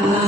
Amen.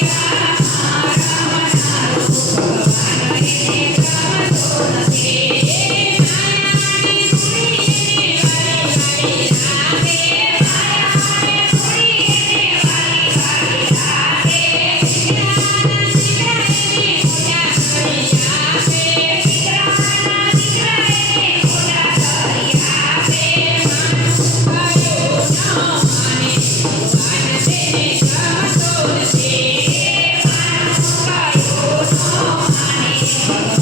Jesus.